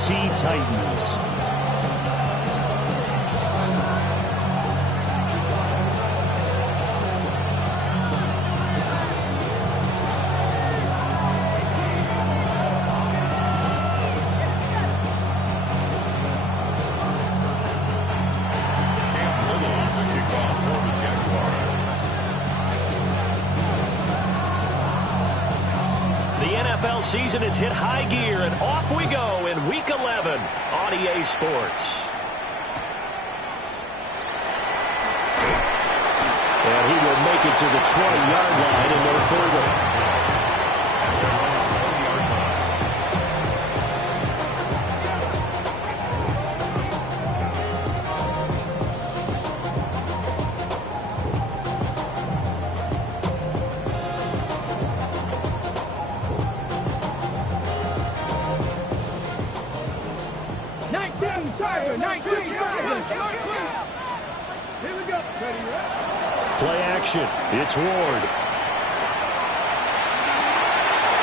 Tennessee Titans. NFL season has hit high gear, and off we go in Week 11 on EA Sports. And he will make it to the 20-yard line and no further. Play action. It's Ward.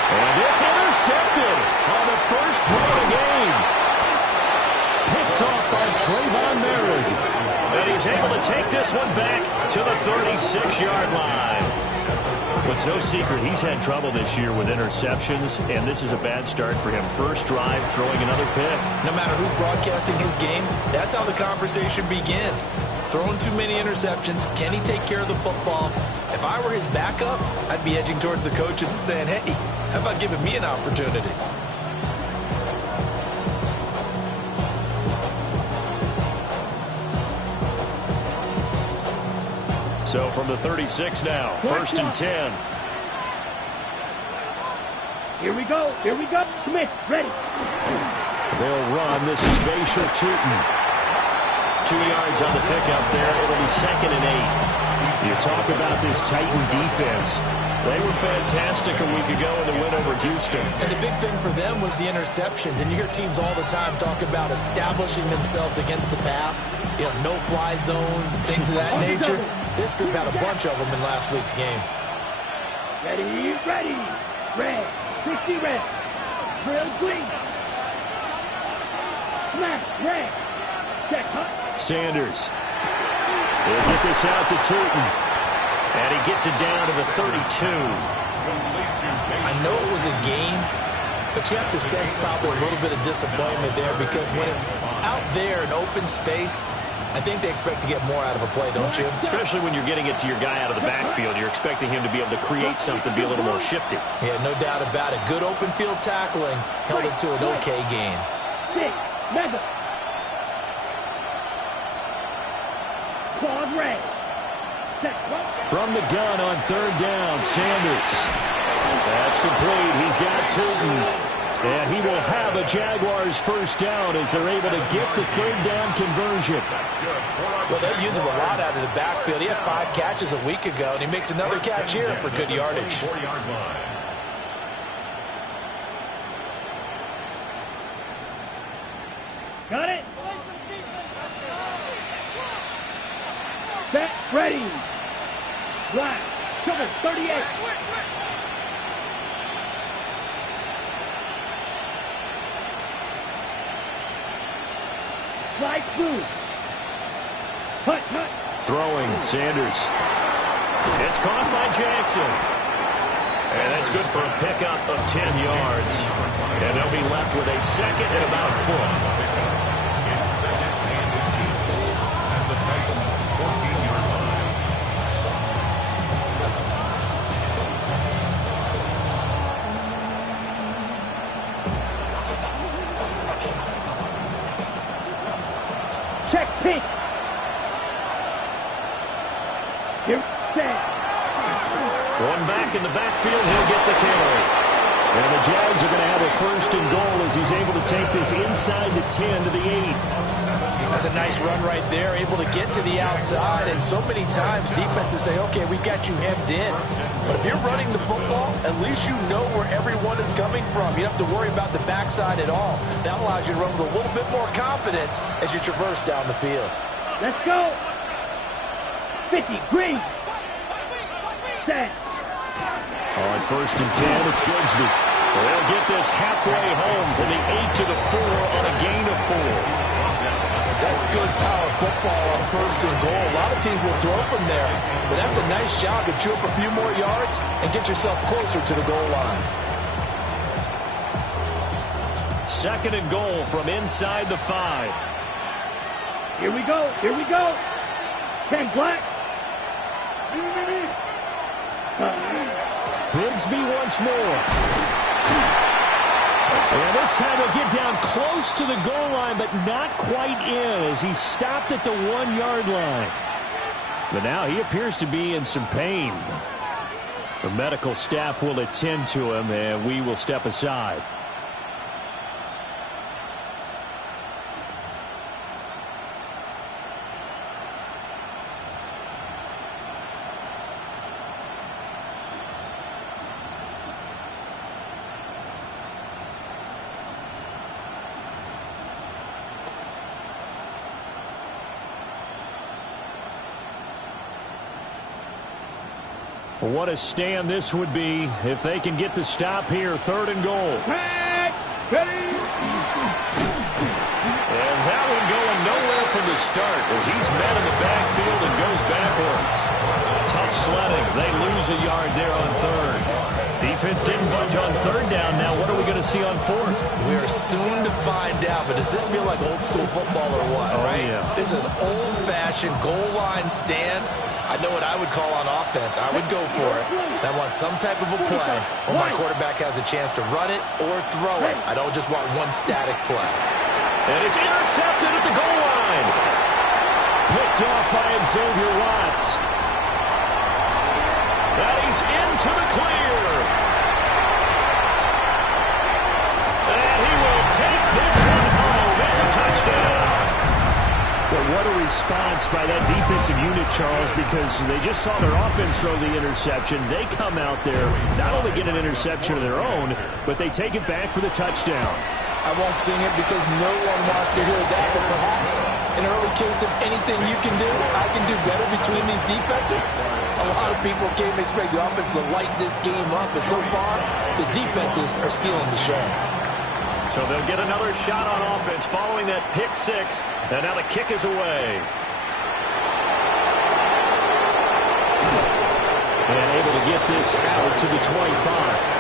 And this intercepted on the first play of the game. Picked off by Trayvon Merritt. And he's able to take this one back to the 36-yard line. Well, it's no secret he's had trouble this year with interceptions, and this is a bad start for him. First drive, throwing another pick. No matter who's broadcasting his game, that's how the conversation begins. Throwing too many interceptions. Can he take care of the football? If I were his backup, I'd be edging towards the coaches and saying, hey, how about giving me an opportunity? So from the 36 now, first and 10. Here we go. Here we go. Smith, ready. They'll run. This is Bashal Tutin. 2 yards on the pickup there. It'll be 2nd and 8. You talk about this Titan defense. They were fantastic a week ago in the win over Houston. And the big thing for them was the interceptions. And you hear teams all the time talk about establishing themselves against the pass. You know, no-fly zones and things of that nature. This group had a bunch of them in last week's game. Ready, ready. Red, 60 red. Drill green. Smash, red. Check, cut. Sanders. They'll get this out to Tutin. And he gets it down to the 32. I know it was a game, but you have to sense probably a little bit of disappointment there because when it's out there in open space, I think they expect to get more out of a play, don't you? Especially when you're getting it to your guy out of the backfield. You're expecting him to be able to create something, be a little more shifty. Yeah, no doubt about it. Good open field tackling held it to an okay game. Claude Ray. From the gun on 3rd down, Sanders. That's complete. He's got Tutin. And he will have a Jaguars first down as they're able to get the 3rd down conversion. Well, they use him a lot out of the backfield. He had 5 catches a week ago, and he makes another catch here for good yardage. Got it. Set, ready. Black, cover, 38. Slide through. Hut, hut. Throwing, Sanders. It's caught by Jackson. And that's good for a pickup of 10 yards. And they'll be left with a 2nd and about 4. Check pink. Here, set. One back in the backfield, he'll get the carry. And the Jags are going to have a 1st and goal as he's able to take this inside the 10 to the 8. That's a nice run right there, able to get to the outside. And so many times defenses say, okay, we've got you hemmed in. But if you're running the football, at least you know where everyone is coming from. You don't have to worry about the backside at all. That allows you to run with a little bit more confidence as you traverse down the field. Let's go. 50, green. Set. On 1st and 10, it's Bigsby. They'll get this halfway home from the 8 to the 4 on a good power football on 1st and goal. A lot of teams will throw from there, but that's a nice job to chew up a few more yards and get yourself closer to the goal line. 2nd and goal from inside the 5. Here we go. Here we go. 10 black. Bigsby once more. And this time he'll get down close to the goal line, but not quite in as he stopped at the 1-yard line. But now he appears to be in some pain. The medical staff will attend to him, and we will step aside. What a stand this would be if they can get the stop here. 3rd and goal. Back, ready. And that one going nowhere from the start as he's met in the backfield and goes backwards. Tough sledding. They lose a yard there on 3rd. Defense didn't budge on 3rd down. Now what are we going to see on 4th? We are soon to find out, but does this feel like old school football or what, right? Yeah. This is an old-fashioned goal line stand. I know what I would call on offense. I would go for it. I want some type of a play where my quarterback has a chance to run it or throw it. I don't just want one static play. And it's intercepted at the goal line. Picked off by Xavier Watts. That he's into the clear. And he will take this one home. It's a touchdown. Well, what a response by that defensive unit, Charles, because they just saw their offense throw the interception. They come out there, not only get an interception of their own, but they take it back for the touchdown. I won't sing it because no one wants to hear that, but perhaps an early case of anything you can do, I can do better between these defenses. A lot of people can't expect the offense to light this game up, but so far, the defenses are stealing the show. So they'll get another shot on offense following that pick 6, and now the kick is away. And able to get this out to the 25.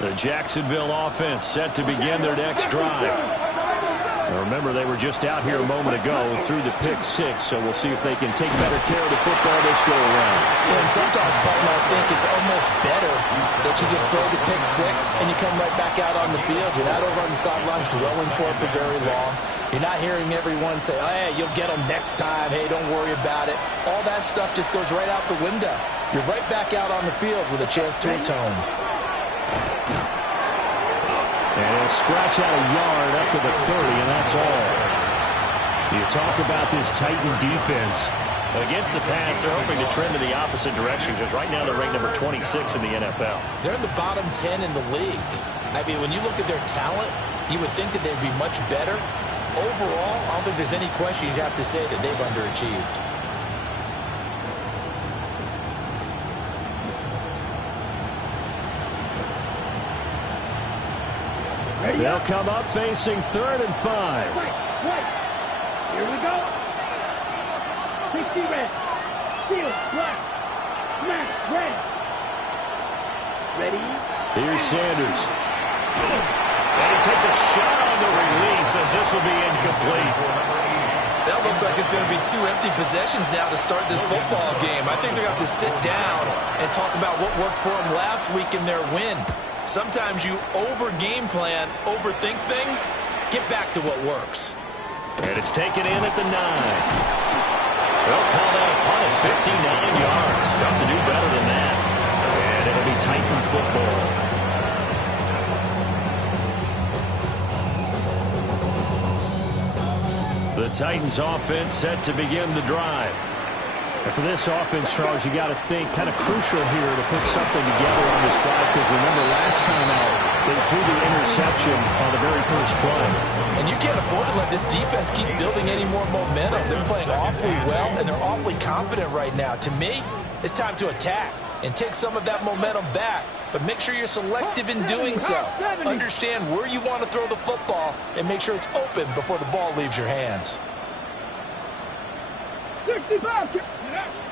The Jacksonville offense set to begin their next drive. Now remember, they were just out here a moment ago through the pick 6, so we'll see if they can take better care of the football this go around. Yeah, and sometimes, Button, I think it's almost better that you just throw the pick 6 and you come right back out on the field. You're not over on the sidelines dwelling for it for very long. You're not hearing everyone say, oh, hey, you'll get them next time. Hey, don't worry about it. All that stuff just goes right out the window. You're right back out on the field with a chance to atone. And he'll scratch out a yard up to the 30, and that's all. You talk about this Titan defense. Against the pass, they're hoping to trend in the opposite direction because right now they're ranked number 26 in the NFL. They're in the bottom 10 in the league. I mean, when you look at their talent, you would think that they'd be much better. Overall, I don't think there's any question you'd have to say that they've underachieved. They'll come up facing 3rd and 5. Right. Here we go. 60 red. Steel, black. Smash, red. Ready. Here's Sanders. And he takes a shot on the release as this will be incomplete. That looks like it's going to be 2 empty possessions now to start this football game. I think they're going to have to sit down and talk about what worked for them last week in their win. Sometimes you over-game plan, overthink things, get back to what works. And it's taken in at the 9. They'll call that a punt of 59 yards. Tough to do better than that. And it'll be Titan football. The Titans offense set to begin the drive. And for this offense, Charles, you got to think kind of crucial here to put something together on this drive because remember last time out, they threw the interception on the very first play. And you can't afford to let this defense keep building any more momentum. They're playing awfully well, and they're awfully confident right now. To me, it's time to attack. and take some of that momentum back. But make sure you're selective in doing so. Understand where you want to throw the football and make sure it's open before the ball leaves your hands.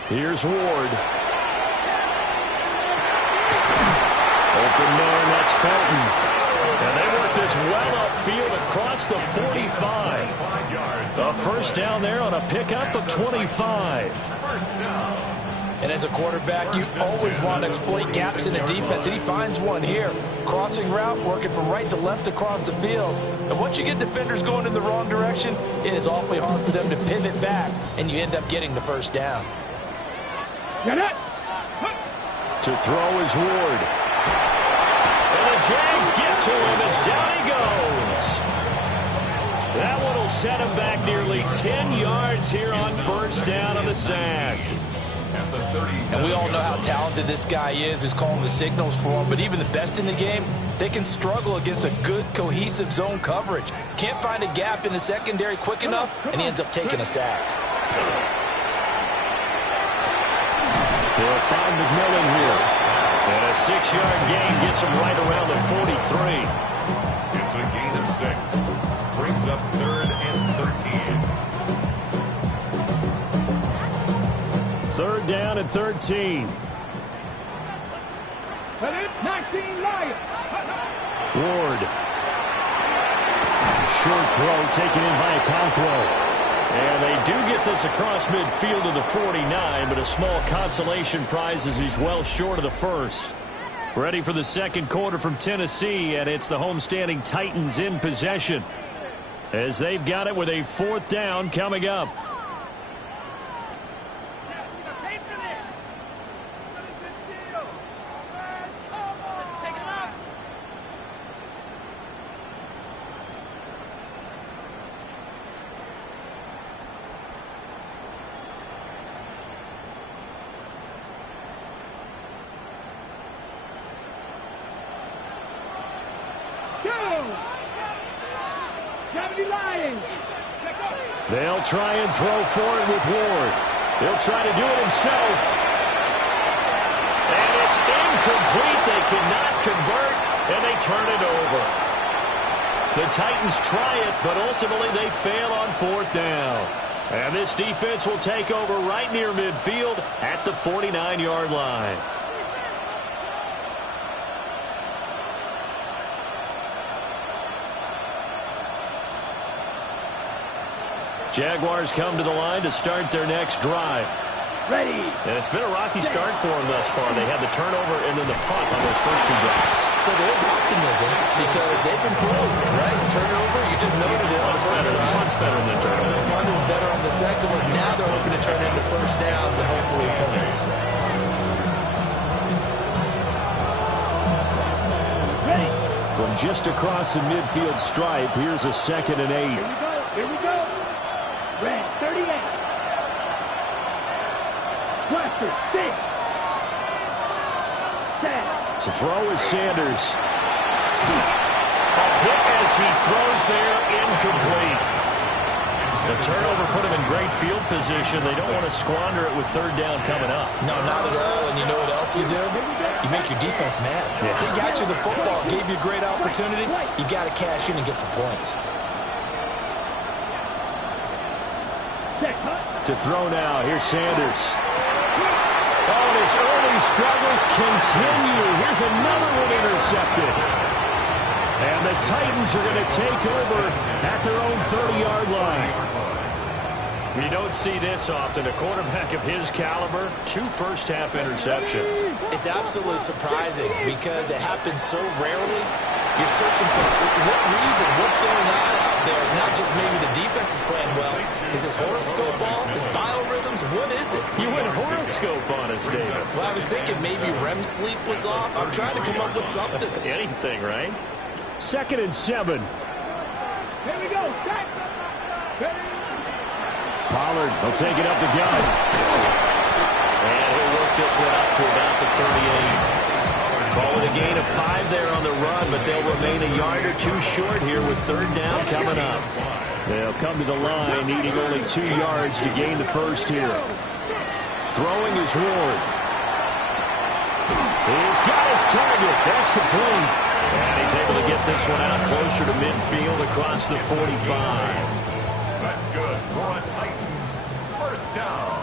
Here's Ward. Open man, that's Felton. And they work this well upfield across the 45. A first down there on a pickup of 25. And as a quarterback, you always want to exploit gaps in the defense, and he finds one here. Crossing route, working from right to left across the field. And once you get defenders going in the wrong direction, it is awfully hard for them to pivot back, and you end up getting the first down. To throw is Ward. And the Jags get to him as down he goes. That one will set him back nearly 10 yards here on first down on the sack. And we all know how talented this guy is who's calling the signals for him. But even the best in the game, they can struggle against a good, cohesive zone coverage. Can't find a gap in the secondary quick enough, and he ends up taking a sack. They'll find McMillan here. And a 6-yard gain gets him right around the 43. It's a gain of 6. Brings up 3rd and 13. 3rd down and 13. 19 Lions. Ward. Short throw taken in by Okonkwo. And they do get this across midfield to the 49, but a small consolation prize as he's well short of the first. Ready for the second quarter from Tennessee, and it's the homestanding Titans in possession as they've got it with a 4th down coming up. They'll try and throw for it with Ward. He'll try to do it himself. And it's incomplete. They cannot convert, and they turn it over. The Titans try it, but ultimately they fail on 4th down. And this defense will take over right near midfield at the 49-yard line. Jaguars come to the line to start their next drive. Ready. And it's been a rocky start for them thus far. They had the turnover and then the punt on those first 2 drives. So there is optimism because they've improved, right? Turnover, you just noted it. Punt's better. Punt's better than the turnover. The punt is better on the second one. Now they're hoping to turn into first downs and hopefully points. Ready. From just across the midfield stripe, here's a 2nd and 8. Here we go. Here we go. Red 38. Blaster 6. To throw is Sanders. A hit as he throws there, incomplete. The turnover put him in great field position. They don't want to squander it with 3rd down coming up. No, not at all. And you know what else you do? You make your defense mad. Yeah. They got you the football, gave you a great opportunity. You got to cash in and get some points. To throw now, here's Sanders. Oh, and his early struggles continue. Here's another one intercepted. And the Titans are going to take over at their own 30-yard line. We don't see this often. A quarterback of his caliber, 2 first-half interceptions. It's absolutely surprising because it happens so rarely. You're searching for what reason, what's going on out there. It's not just maybe the defense is playing well. Is his horoscope off? His biorhythms? What is it? You went horoscope on us, Davis. Well, I was thinking maybe REM sleep was off. I'm trying to come up with something. Anything, right? 2nd and 7. Here we go. Set. Ready. Pollard will take it up the gut. And he'll work this one up to about the 38. Call it a gain of 5 there on the run, but they'll remain a yard or 2 short here with 3rd down coming up. They'll come to the line needing only 2 yards to gain the first here. Throwing is Ward. He's got his target. That's complete. And he's able to get this one out closer to midfield across the 45. That's good for a Titans first down.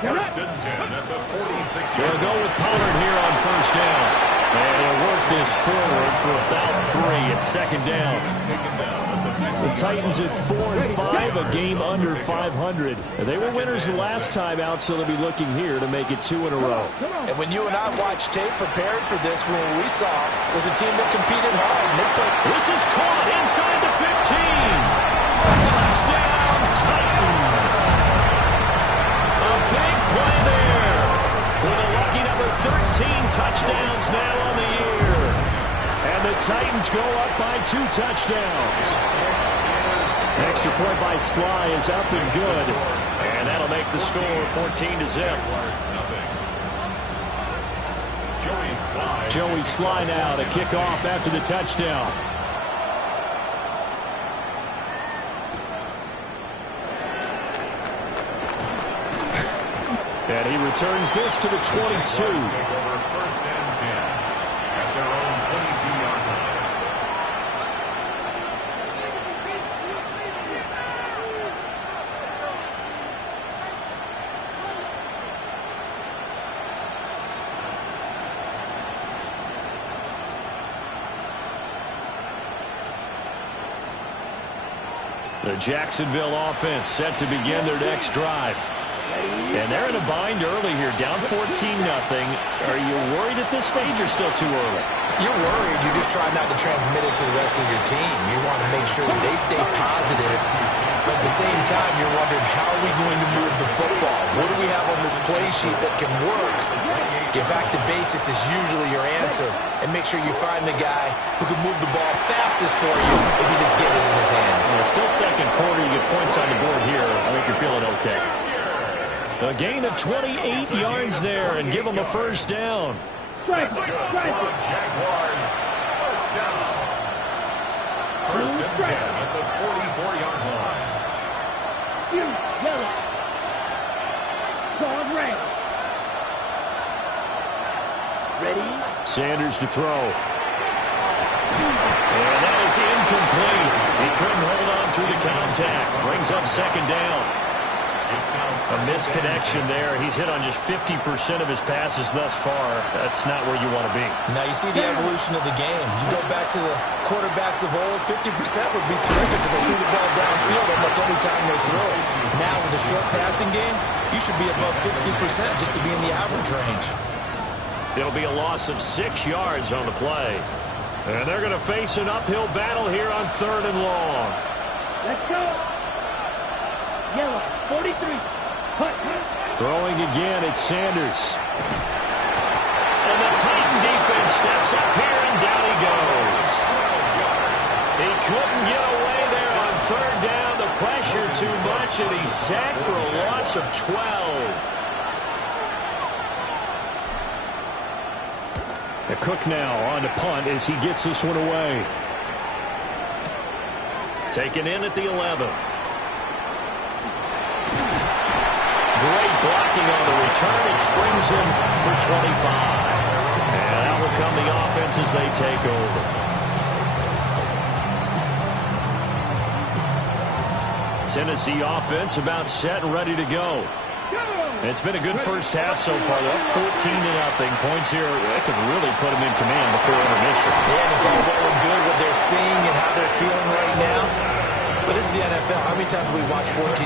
First and 10 at the 46. They'll go with Pollard here on first down. And he'll work this forward for about 3 at second down. The Titans at 4-5, a game under 500. They were winners the last time out, so they'll be looking here to make it 2 in a row. And when you and I watched tape prepared for this, what we saw was a team that competed hard. And they played. This is caught inside the 15. Touchdown, Titans. A big play there. With a lucky number 13 touchdowns now on the year. And the Titans go up by 2 touchdowns. Extra point by Sly is up and good. And that'll make the score 14-0. Joey Sly now to kick off after the touchdown. And he returns this to the 22. First and 10 at their own 22-yard line. The Jacksonville offense set to begin their next drive. And they're in a bind early here, down 14-0. Are you worried at this stage or still too early? You're worried. You just try not to transmit it to the rest of your team. You want to make sure that they stay positive. But at the same time, you're wondering, how are we going to move the football? What do we have on this play sheet that can work? Get back to basics is usually your answer. And make sure you find the guy who can move the ball fastest for you if you just get it in his hands. Well, still second quarter. You get points on the board here. I think you're feeling okay. A gain of 28 yards there and give them a first down. That's good for Jaguars. First down. First and 10 at the 44-yard line. Yellow. Dog red. Ready? Sanders to throw. And that is incomplete. He couldn't hold on through the contact. Brings up second down. A misconnection there. He's hit on just 50% of his passes thus far. That's not where you want to be. Now you see the evolution of the game. You go back to the quarterbacks of old, 50% would be terrific because they threw the ball downfield almost every time they throw it. Now with the short passing game, you should be above 60% just to be in the average range. It'll be a loss of 6 yards on the play. And they're going to face an uphill battle here on 3rd and long. Let's go. Yellow. 43. Hut. Throwing again, it's Sanders. And the Titan defense steps up here, and down he goes. He couldn't get away there on 3rd down. The pressure too much, and he's sacked for a loss of 12. The Cook now on to punt as he gets this one away. Taken in at the 11. Great blocking on the return. It springs him for 25. And out will come the offense as they take over. Tennessee offense about set and ready to go. It's been a good first half so far. They're up 14-0. Points here that could really put them in command before intermission. Yeah, and it's all well and good what they're seeing and how they're feeling right now. But this is the NFL. How many times have we watched 14-0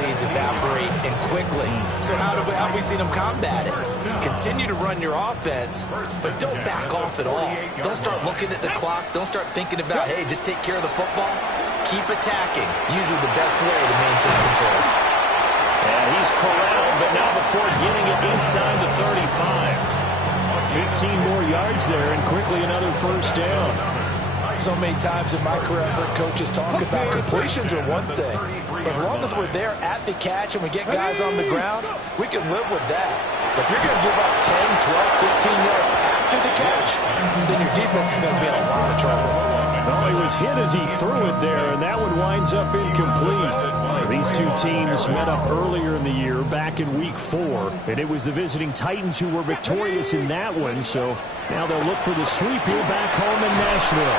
leads evaporate and quickly? So how have we seen them combat it? Continue to run your offense, but don't back off at all. Don't start looking at the clock. Don't start thinking about, hey, just take care of the football. Keep attacking. Usually the best way to maintain control. And he's corralled, but now before getting it inside the 35. 15 more yards there, and quickly another first down. So many times in my career, I've heard coaches talk about completions are one thing. But as long as we're there at the catch and we get guys on the ground, we can live with that. But if you're going to give up 10, 12, 15 yards after the catch, then your defense is going to be in a lot of trouble. Well, he was hit as he threw it there, and that one winds up incomplete. These two teams met up earlier in the year, back in Week 4, and it was the visiting Titans who were victorious in that one, so now they'll look for the sweep here back home in Nashville.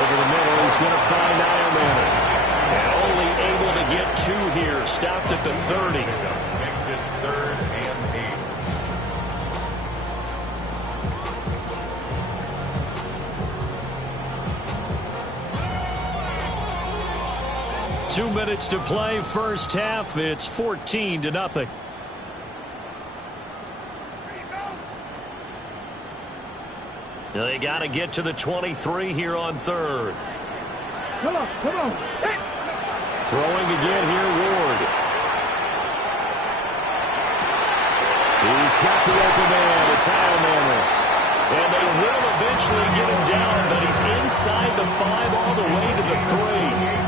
Over the middle, he's going to find Ironman. And only able to get 2 here, stopped at the 30. Makes it 3rd and 8. 2 minutes to play, first half. It's 14-0. They got to get to the 23 here on 3rd. Come on, come on. Hey. Throwing again here, Ward. He's got the open man. It's Ironman. And they will eventually get him down, but he's inside the 5 all the way to the 3.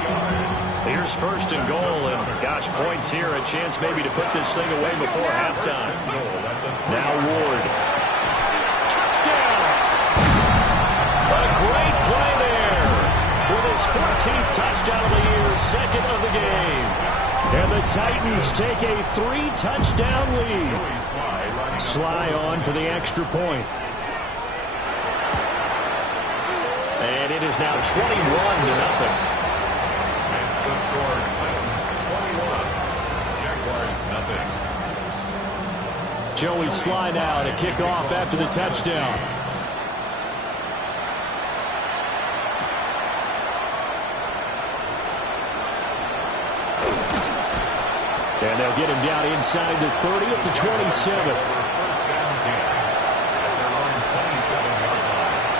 Here's 1st and goal, and gosh, points here, a chance maybe to put this thing away before halftime. Now Ward. Touchdown! A great play there with his 14th touchdown of the year, 2nd of the game. And the Titans take a 3-touchdown lead. Sly on for the extra point. And it is now 21-0. The score, Titans 21, Jaguars nothing. Joey Sly now to kick off after the touchdown. And they'll get him down inside the 30 at the 27. First down 10 at their own 27-yard line.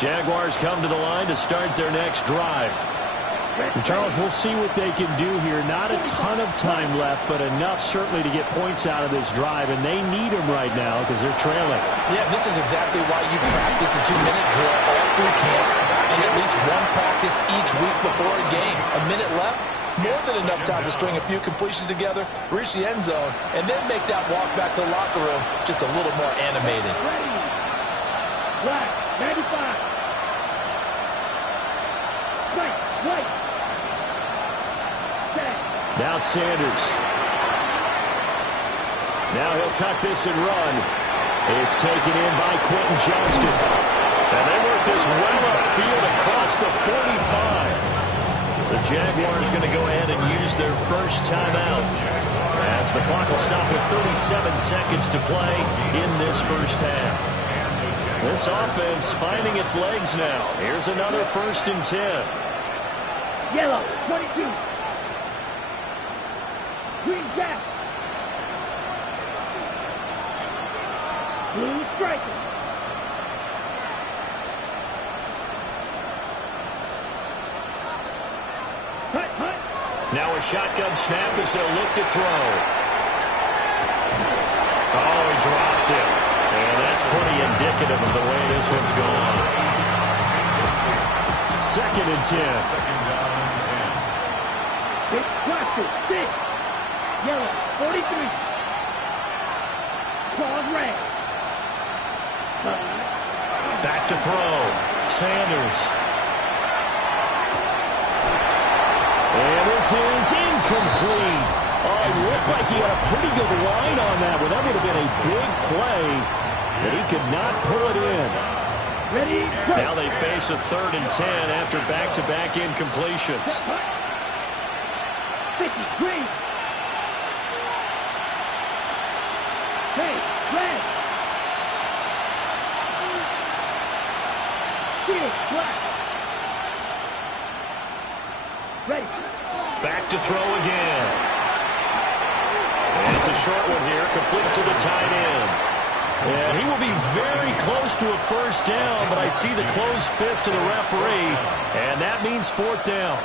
Jaguars come to the line to start their next drive. And Charles, we'll see what they can do here. Not a ton of time left, but enough certainly to get points out of this drive, and they need them right now because they're trailing. Yeah, this is exactly why you practice a 2-minute drill all through camp and at least one practice each week before a game. A minute left, more than enough time to string a few completions together, reach the end zone, and then make that walk back to the locker room just a little more animated. Black, 95. Right. Now Sanders. Now he'll tuck this and run. It's taken in by Quentin Johnston. And they work this well upfield across the 45. The Jaguars going to go ahead and use their first timeout as the clock will stop with 37 seconds to play in this first half. This offense finding its legs now. Here's another 1st and 10. Yellow, 22. Green Jack. Blue striker. Hut. Now a shotgun snap as they'll look to throw. Oh, he dropped it. And that's pretty indicative of the way this one's gone. 2nd and 10. Second down and 10. Big cluster, 6. Yellow, 43. Claws red. Back to throw. Sanders. And this is incomplete. Oh, it looked like he had a pretty good line on that one. That would have been a big play, but he could not pull it in. Ready, go. Now they face a 3rd and 10 after back-to-back incompletions. 50, green. Hey, red. Field, black. Ready. Back to throw again. And it's a short one here, complete to the tight end. And he will be very close to a first down, but I see the closed fist of the referee, and that means 4th down.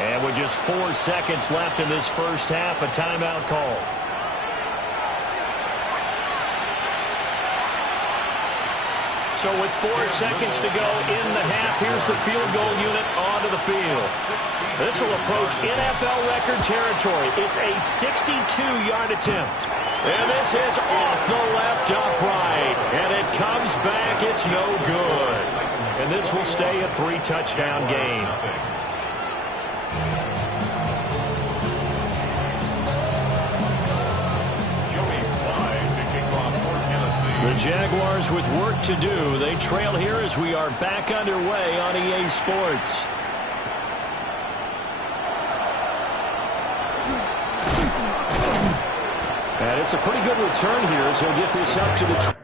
And with just 4 seconds left in this first half, a timeout call. So with 4 seconds to go in the half, here's the field goal unit onto the field. This will approach NFL record territory. It's a 62-yard attempt. And this is off the left upright. And it comes back. It's no good. And this will stay a 3-touchdown game. The Jaguars with work to do. They trail here as we are back underway on EA Sports. And it's a pretty good return here as he'll get this up to the 29.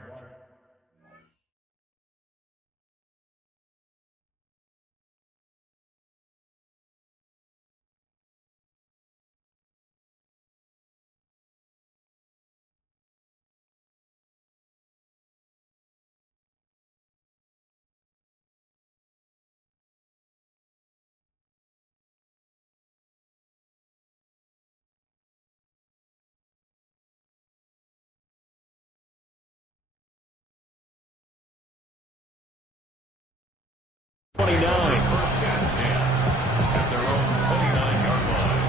First and 10 at their own 29-yard line.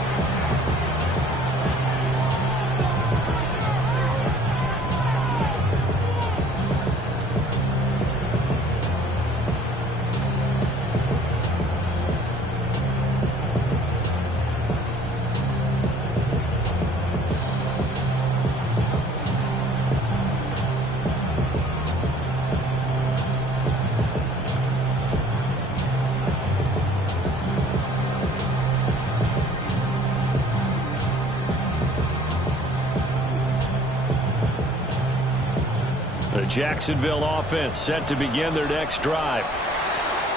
The Jacksonville offense set to begin their next drive.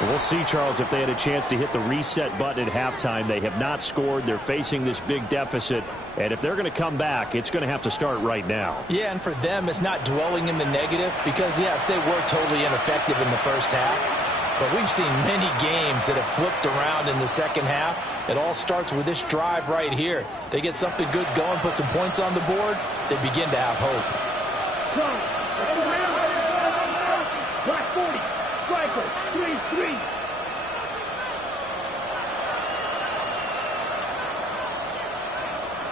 We'll see, Charles, if they had a chance to hit the reset button at halftime. They have not scored. They're facing this big deficit. And if they're going to come back, it's going to have to start right now. Yeah, and for them, it's not dwelling in the negative because, yes, they were totally ineffective in the first half. But we've seen many games that have flipped around in the second half. It all starts with this drive right here. They get something good going, put some points on the board, they begin to have hope. Black 40. Striker. 3-3.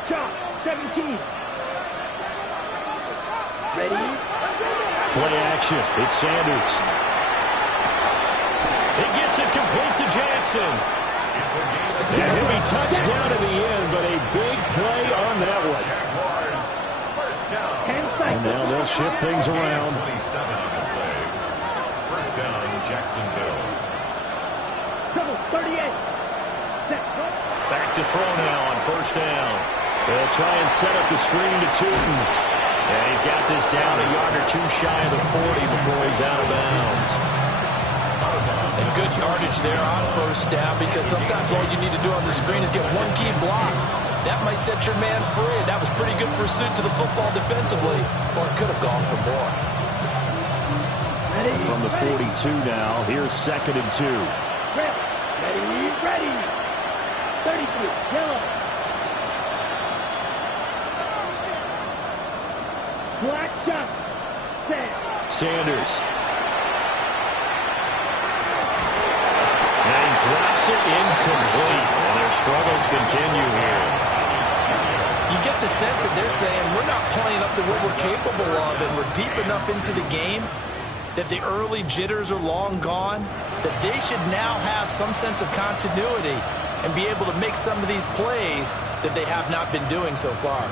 Chop. 17. Ready? Play action. It's Sanders. He gets it complete to Jackson. And he'll be touched down in the end, but a big play on that one. Jaguars, first down. And now they'll shift things around. 27 on the play. First down, Jacksonville. Double 38. Set. Back to throw now on first down. They'll try and set up the screen to Tootin. And he's got this down a yard or two shy of the 40 before he's out of bounds. And good yardage there on first down because sometimes all you need to do on the screen is get one key block. That might set your man free. That was pretty good pursuit to the football defensively, or it could have gone for more. From the 42 now, here's 2nd and 2. Ready. 33. Yellow. Black shot. Set. Sanders. And he drops it incomplete. And their struggles continue here. You get the sense that they're saying we're not playing up to what we're capable of, and we're deep enough into the game that the early jitters are long gone, that they should now have some sense of continuity and be able to make some of these plays that they have not been doing so far.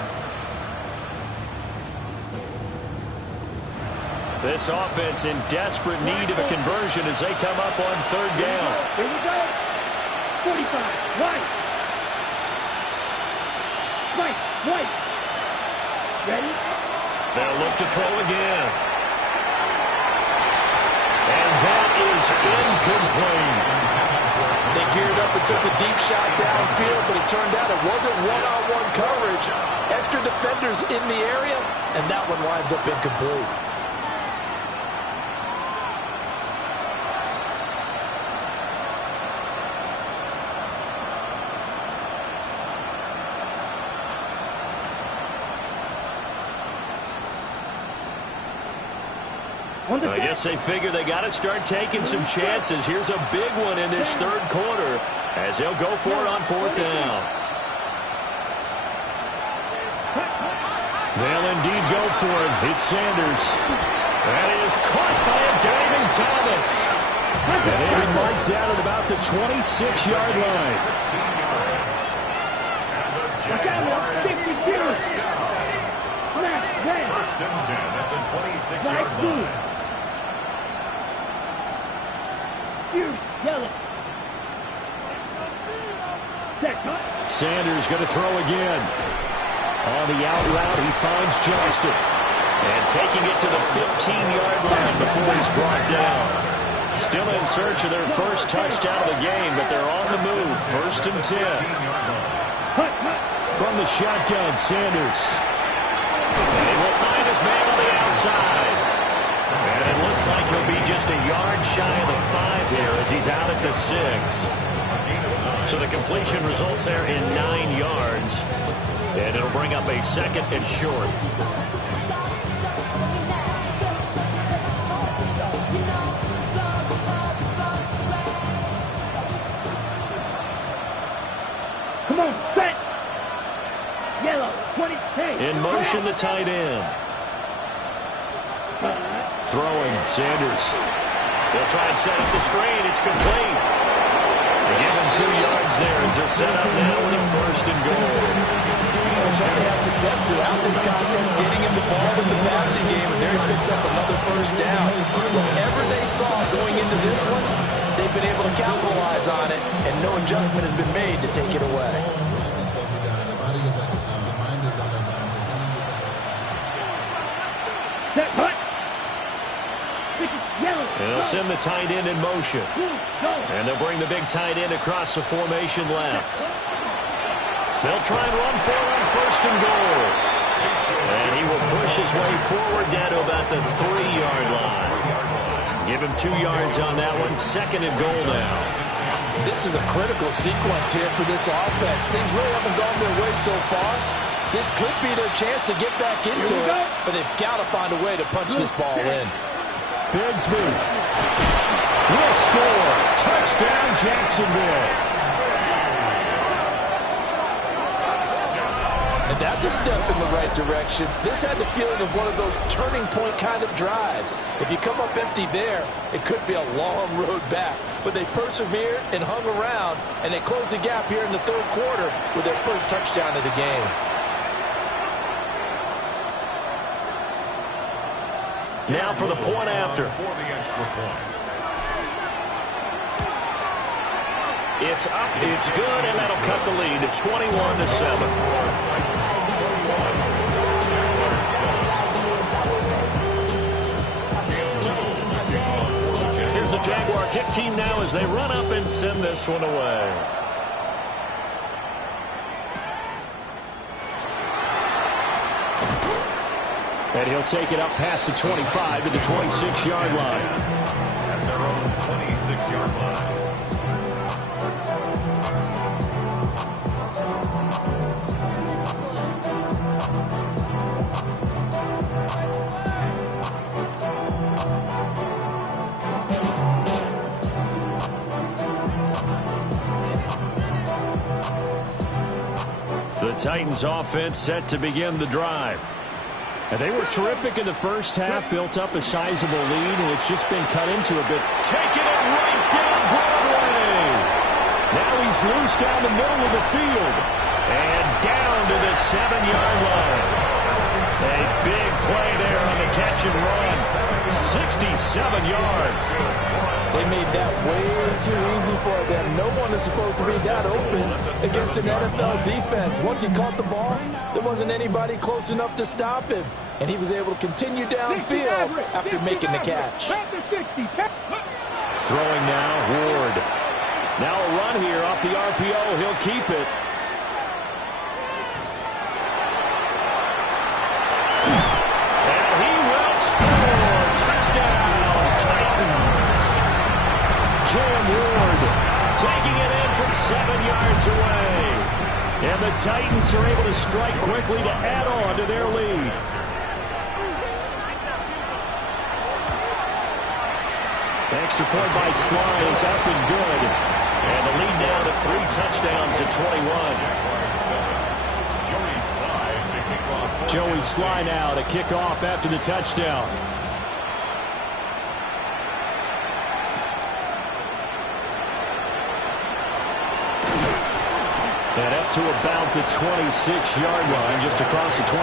This offense in desperate need of a conversion as they come up on 3rd down. Here we go. 45. White. Ready? They'll look to throw again. And that is incomplete. They geared up and took a deep shot downfield, but it turned out it wasn't one-on-one coverage. Extra defenders in the area, and that one winds up incomplete. I guess they figure they got to start taking some chances. Here's a big one in this third quarter as they'll go for it on fourth down. They'll indeed go for it. It's Sanders. That is caught by a diving Thomas. And they'll be marked down at about the 26-yard line. Watch out, 52. First and 10 at the 26-yard line. Yellow. Sanders going to throw again. On the out route, he finds Johnston. And taking it to the 15-yard line before he's brought down. Still in search of their first touchdown of the game, but they're on the move. First and 10. From the shotgun, Sanders. And he will find his man on the outside. And it looks like he'll be just a yard shy of the 5 here as he's out at the 6. So the completion results there in 9 yards. And it'll bring up a second and short. Come on, set. Yellow, 20. Hey. In motion, the tight end. Throwing, Sanders. They'll try and set up the screen. It's complete. They give him 2 yards there as they're set up now with a first and goal. They had success throughout this contest getting him the ball in the passing game, and there he picks up another first down. Whatever they saw going into this one, they've been able to capitalize on it, and no adjustment has been made to take it away. Set, hut. Yellow. And they'll send the tight end in motion. And they'll bring the big tight end across the formation left. They'll try and run for it on first and goal. And he will push his way forward down to about the 3-yard line. Give him 2 yards on that one. Second and goal now. This is a critical sequence here for this offense. Things really haven't gone their way so far. This could be their chance to get back into it, but they've got to find a way to punch this ball in. Bigsby will score. Touchdown, Jacksonville. And that's a step in the right direction. This had the feeling of one of those turning point kind of drives. If you come up empty there, it could be a long road back. But they persevered and hung around, and they closed the gap here in the third quarter with their first touchdown of the game. Now for the point after. It's up, it's good, and that'll cut the lead to 21-7. Here's the Jaguar kick team now as they run up and send this one away. And he'll take it up past the 25 to the 26-yard line. At their own 26-yard line. The Titans offense set to begin the drive. And they were terrific in the first half, built up a sizable lead, and it's just been cut into a bit. Taking it right down Broadway. Now he's loose down the middle of the field. And down to the 7-yard line. A big play there on the catch and run. 67 yards. They made that way too easy for them. No one is supposed to be that open against an NFL defense. Once he caught the ball, there wasn't anybody close enough to stop him. And he was able to continue downfield after making the catch. Throwing now, Ward. Now a run here off the RPO. He'll keep it. And he will score. Touchdown, Titans. Cam Ward taking it in from 7 yards away. And the Titans are able to strike quickly to add on to their lead. Extra point by Sly is up and good. And the lead now to 3 touchdowns at 21. Joey Sly now to kick off after the touchdown. And up to about the 26-yard line, just across the 25.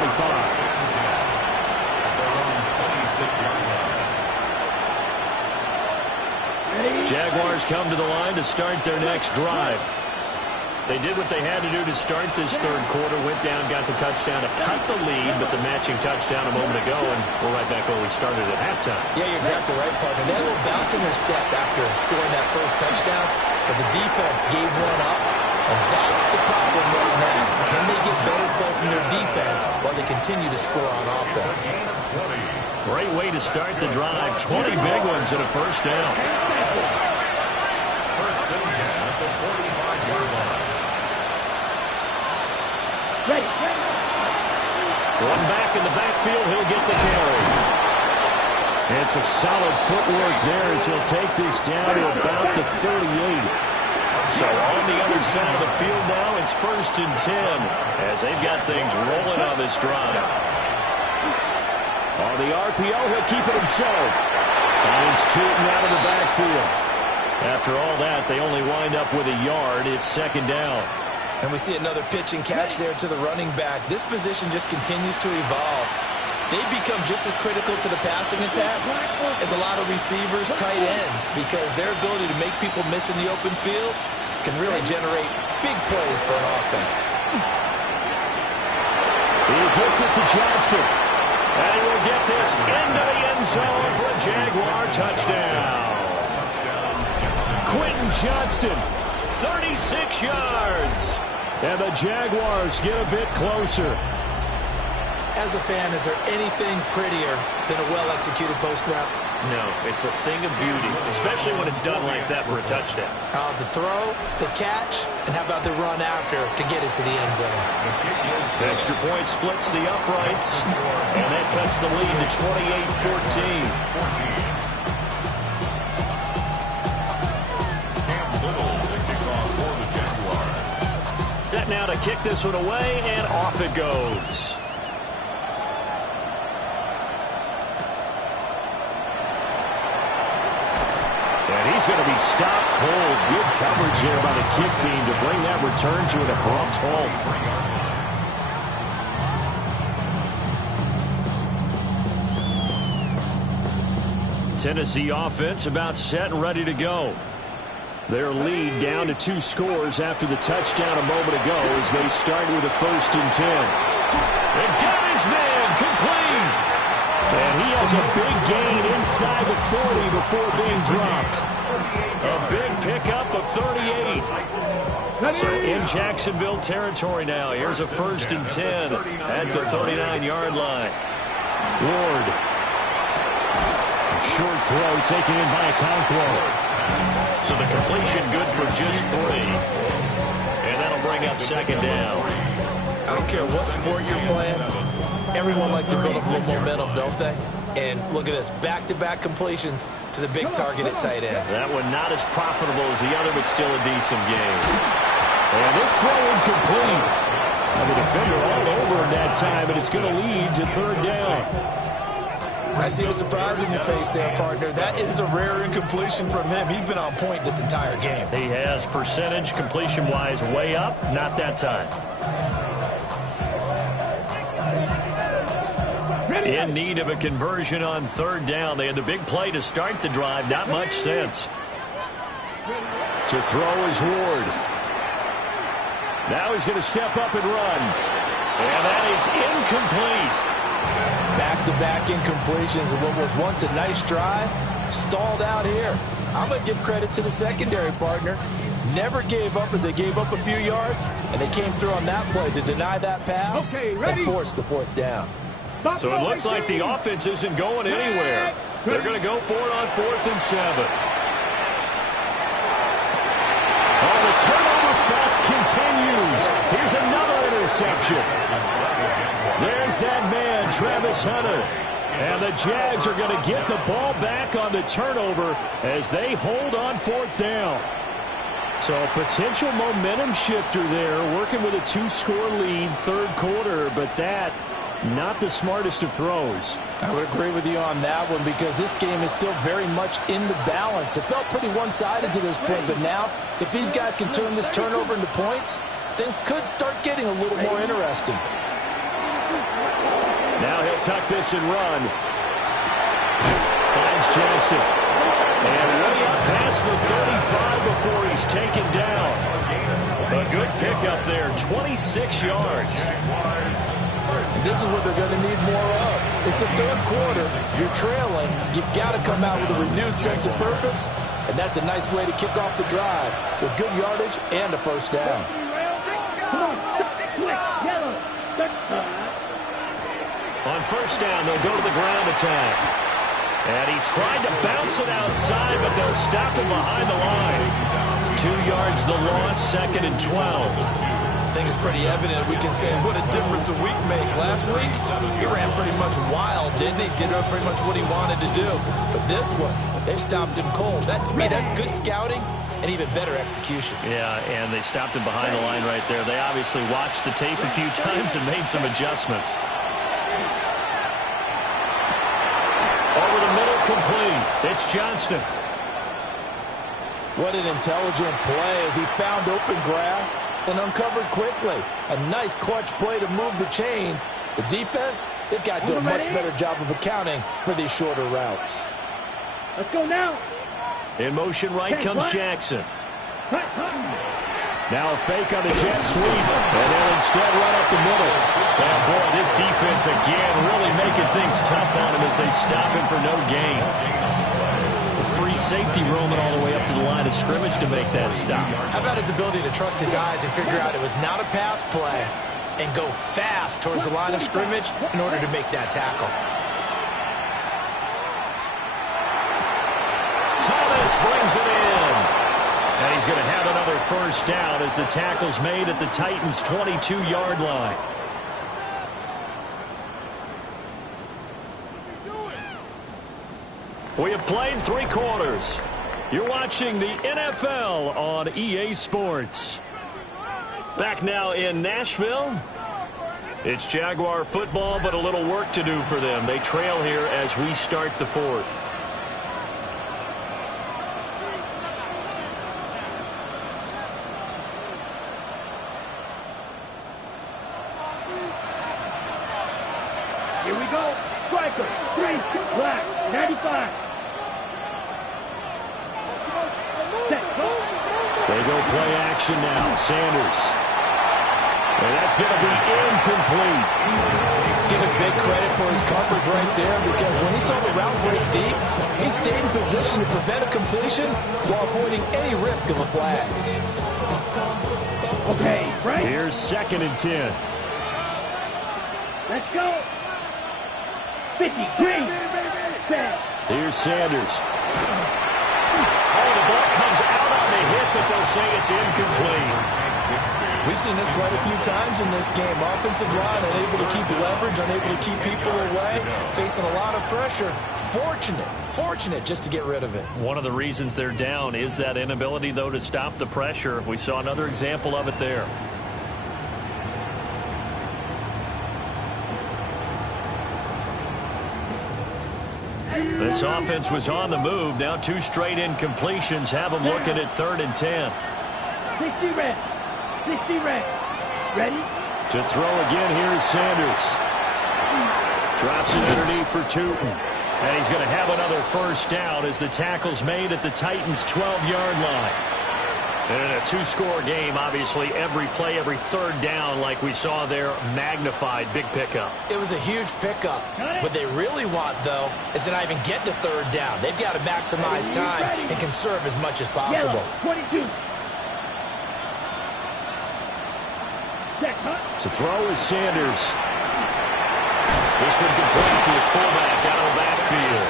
Jaguars come to the line to start their next drive. They did what they had to do to start this third quarter, went down, got the touchdown to cut the lead, but the matching touchdown a moment ago, and we're right back where we started at halftime. Yeah, you're exactly right, partner. They had a little bounce in their step after scoring that first touchdown, but the defense gave one up, and that's the problem right now. Can they get better play from their defense while they continue to score on offense? Great way to start the drive. 20 big ones and a first down. First and 10 at the 45-yard line. One back in the backfield, he'll get the carry. And some solid footwork there as he'll take this down to about the 38. So on the other side of the field now, it's first and 10 as they've got things rolling on this drive. On the RPO, he'll keep it himself. Finds Tootin out of the backfield. After all that, they only wind up with a yard. It's second down. And we see another pitch and catch there to the running back. This position just continues to evolve. They become just as critical to the passing attack as a lot of receivers, tight ends, because their ability to make people miss in the open field can really generate big plays for an offense. He gets it to Johnston. And he will get this into the end zone for a Jaguar touchdown. Quentin Johnston, 36 yards. And the Jaguars get a bit closer. As a fan, is there anything prettier than a well-executed post route? No, it's a thing of beauty, especially when it's done like that for a touchdown. The throw, the catch, and how about the run after to get it to the end zone? Extra point splits the uprights, and that cuts the lead to 28-14. Set now to kick this one away, and off it goes. And he's going to be stopped cold. Good coverage here by the kick team to bring that return to an abrupt halt. Tennessee offense about set and ready to go. Their lead down to 2 scores after the touchdown a moment ago as they start with a first and 10. And got his man complete. And he has a big gain inside the 40 before being dropped. A big pickup of 38. So in Jacksonville territory now. Here's a first and 10 at the 39-yard line. Ward. Short throw taken in by Okonkwo. So the completion good for just 3. And that'll bring up second down. I don't care what sport you're playing. Everyone likes to build up a little momentum, don't they? And look at this, back-to-back completions to the big target at tight end. That one not as profitable as the other, but still a decent game. And this throw incomplete. And the defender all over him that time, and it's going to lead to third down. I see the surprise in your face there, partner. That is a rare incompletion from him. He's been on point this entire game. He has percentage completion-wise way up, not that time. In need of a conversion on third down. They had the big play to start the drive. Not much sense. To throw is Ward. Now he's going to step up and run. And that is incomplete. Back-to-back incompletions of what was once a nice drive. Stalled out here. I'm going to give credit to the secondary partner. Never gave up as they gave up a few yards. And they came through on that play to deny that pass and force the fourth down. So it looks like the offense isn't going anywhere. They're going to go for it on 4th and 7. Oh, the turnover fest continues. Here's another interception. There's that man, Travis Hunter. And the Jags are going to get the ball back on the turnover as they hold on 4th down. So a potential momentum shifter there, working with a 2-score lead, 3rd quarter, but that, not the smartest of throws. I would agree with you on that one because this game is still very much in the balance. It felt pretty one-sided to this point, but now, if these guys can turn this turnover into points, things could start getting a little more interesting. Now he'll tuck this and run. Finds Johnston. And way up past the 35 before he's taken down. A good pickup there, 26 yards. This is what they're going to need more of. It's the 3rd quarter. You're trailing. You've got to come out with a renewed sense of purpose, and that's a nice way to kick off the drive with good yardage and a 1st down. On 1st down, they'll go to the ground attack. And he tried to bounce it outside, but they'll stop him behind the line. 2 yards the loss, 2nd and 12. I think it's pretty evident we can say what a difference a week makes. Last week, he ran pretty much wild, didn't he? Did pretty much what he wanted to do. But this one, they stopped him cold. That, to me, that's good scouting and even better execution. Yeah, and they stopped him behind the line right there. They obviously watched the tape a few times and made some adjustments. Over the middle, complete. It's Johnston. What an intelligent play as he found open grass and uncovered quickly. A nice clutch play to move the chains. The defense, they've got to do a much better job of accounting for these shorter routes. Let's go now. In motion right comes Jackson. Now a fake on the jet sweep, and they'll instead run up the middle. And boy, this defense again really making things tough on him as they stop him for no gain. The free safety roaming all the way up to the line of scrimmage to make that stop. How about his ability to trust his eyes and figure out it was not a pass play and go fast towards the line of scrimmage in order to make that tackle. Thomas brings it in. And he's going to have another 1st down as the tackle's made at the Titans' 22-yard line. We have played 3 quarters. You're watching the NFL on EA Sports. Back now in Nashville. It's Jaguar football, but a little work to do for them. They trail here as we start the 4th. Here we go. Striker, 3, black, 95. They go play action now. Sanders. And that's going to be incomplete. Give him big credit for his coverage right there because when he saw the route break deep, he stayed in position to prevent a completion while avoiding any risk of a flag. Okay, right. Here's 2nd and 10. Let's go. 50, green. Set. Here's Sanders. Oh, the ball comes out on the hit, but they'll say it's incomplete. We've seen this quite a few times in this game. Offensive line unable to keep leverage, unable to keep people away, facing a lot of pressure. Fortunate just to get rid of it. One of the reasons they're down is that inability, though, to stop the pressure. We saw another example of it there. This offense was on the move. Now 2 straight incompletions have them looking at 3rd and 10. 60 red. 60 red. Ready? To throw again, here's Sanders. Drops it underneath for Tootin. And he's going to have another 1st down as the tackle's made at the Titans' 12-yard line. And in a 2-score game, obviously, every play, every 3rd down, like we saw there, magnified. Big pickup. It was a huge pickup. What they really want, though, is to not even get to 3rd down. They've got to maximize time and conserve as much as possible. Yellow, 22. To throw is Sanders. This one complete to his fullback out of the backfield.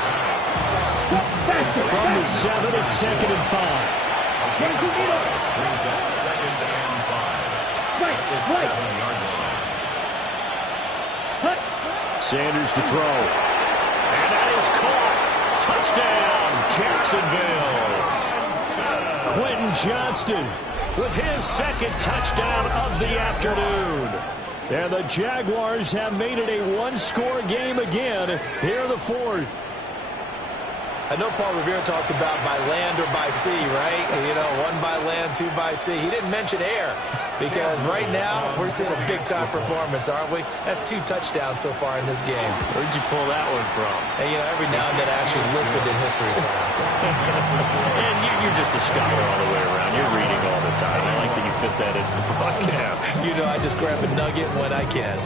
From the 7, it's 2nd and 5. Brings up 2nd and 5. Right. 7-yard line. Sanders to throw. And that is caught. Touchdown, Jacksonville. Quentin Johnston with his second touchdown of the afternoon. And the Jaguars have made it a one-score game again here in the fourth. I know Paul Revere talked about by land or by sea, right? You know, one by land, two by sea. He didn't mention air because right now we're seeing a big-time performance, aren't we? That's 2 touchdowns so far in this game. Where'd you pull that one from? And, you know, every now and then I actually listened in history class. And you're just a scholar all the way around. You're reading all the time. I like that you fit that in the podcast. You know, I just grab a nugget when I can.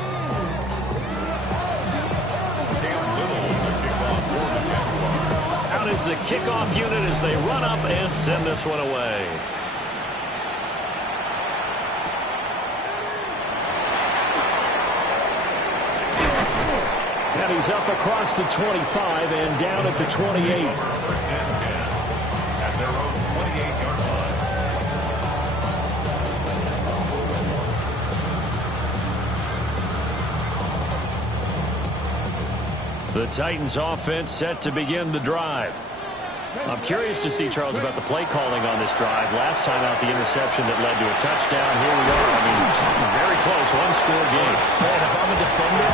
Out is the kickoff unit as they run up and send this one away. And he's up across the 25 and down at the 28. First and 10 at their own 28-yard line. The Titans offense set to begin the drive. I'm curious to see, Charles, about the play calling on this drive. Last time out, the interception that led to a touchdown. Here we are. I mean, very close, one-score game. Man, if I'm a defender,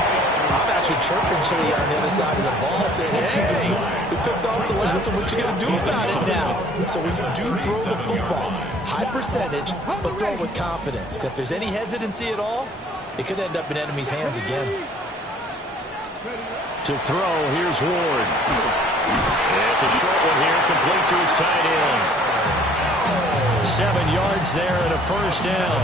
I'm actually chirping Chili on the other side of the ball saying, hey, we picked off the last one. What you going to do about it now? So when you do throw the football, high percentage, but throw it with confidence. Because if there's any hesitancy at all, it could end up in enemy's hands again. To throw, here's Ward. It's a short one here, complete to his tight end. 7 yards there and a first down.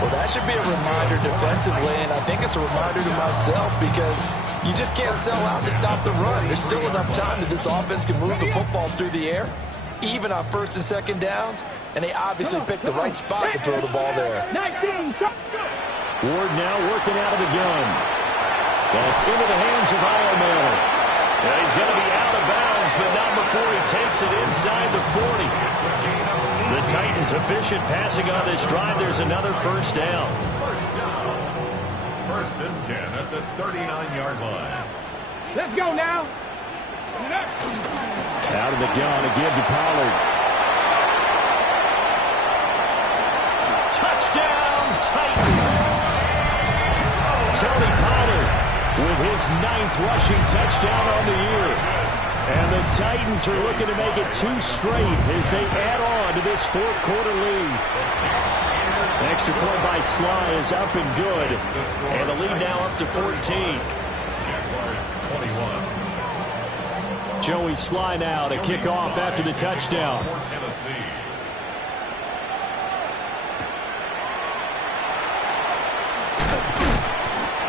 Well, that should be a reminder defensively, and I think it's a reminder to myself because you just can't sell out to stop the run. There's still enough time that this offense can move the football through the air, even on first and second downs, and they obviously picked the right spot to throw the ball there. Ward now working out of the gun. That's into the hands of Iomanner. And he's going to be out of bounds, but not before he takes it inside the 40. The Titans efficient passing on this drive. There's another first down. First and 10 at the 39-yard line. Let's go now. Out of the gun again to Pollard. Touchdown, Titans. Tony Pollard with his 9th rushing touchdown on the year. And the Titans are looking to make it 2 straight as they add on to this fourth quarter lead. Extra point by Sly is up and good. And the lead now up to 14. Jaguars 21. Joey Sly now to kick off after the touchdown. For Tennessee.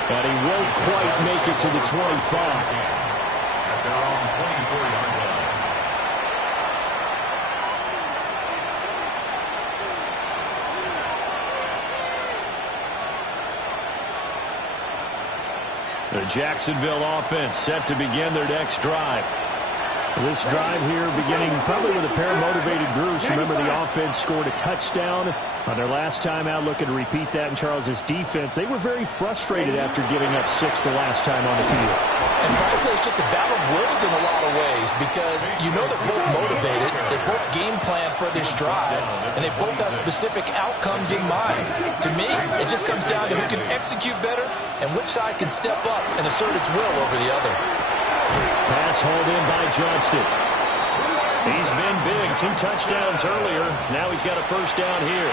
And he won't quite make it to the 25. At their own 24-yard line. The Jacksonville offense set to begin their next drive. This drive here beginning probably with a pair of motivated groups. Remember, the offense scored a touchdown on their last time out, looking to repeat that in Charles's defense. They were very frustrated after giving up 6 the last time on the field. And frankly, it's just a battle of wills in a lot of ways because you know they're both motivated, they both game plan for this drive, and they both have specific outcomes in mind. To me, it just comes down to who can execute better and which side can step up and assert its will over the other. Pass hauled in by Johnston. He's been big. 2 touchdowns earlier. Now he's got a first down here.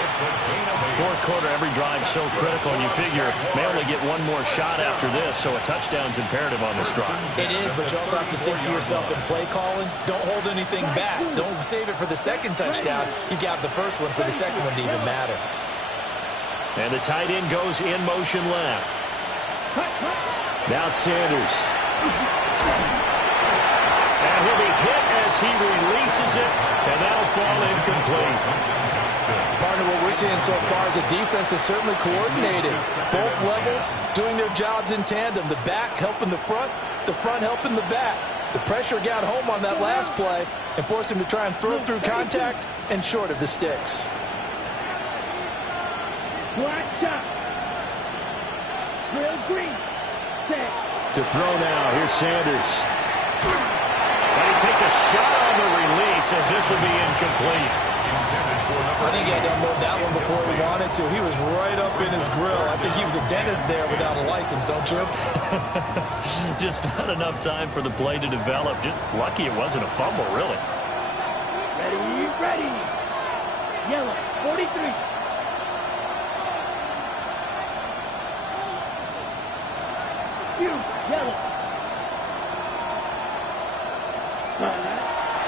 Fourth quarter, every drive so critical, and you figure may only get one more shot after this, so a touchdown's imperative on this drive. It is, but you also have to think to yourself in play calling, don't hold anything back. Don't save it for the second touchdown. You got the first one for the second one to even matter. And the tight end goes in motion left. Now Sanders. And he'll be hit as he releases it, and that'll fall incomplete. Partner, what we're seeing so far is a defense that's certainly coordinated. Both levels doing their jobs in tandem. The back helping the front helping the back. The pressure got home on that last play and forced him to try and throw through contact and short of the sticks. Black shot. Real green. To throw now, here's Sanders. And he takes a shot on the release as this will be incomplete. I think he had to unload that one before he wanted to. He was right up in his grill. I think he was a dentist there without a license, don't you? Just not enough time for the play to develop. Just lucky it wasn't a fumble, really. Ready. Yellow, 43. Yellow.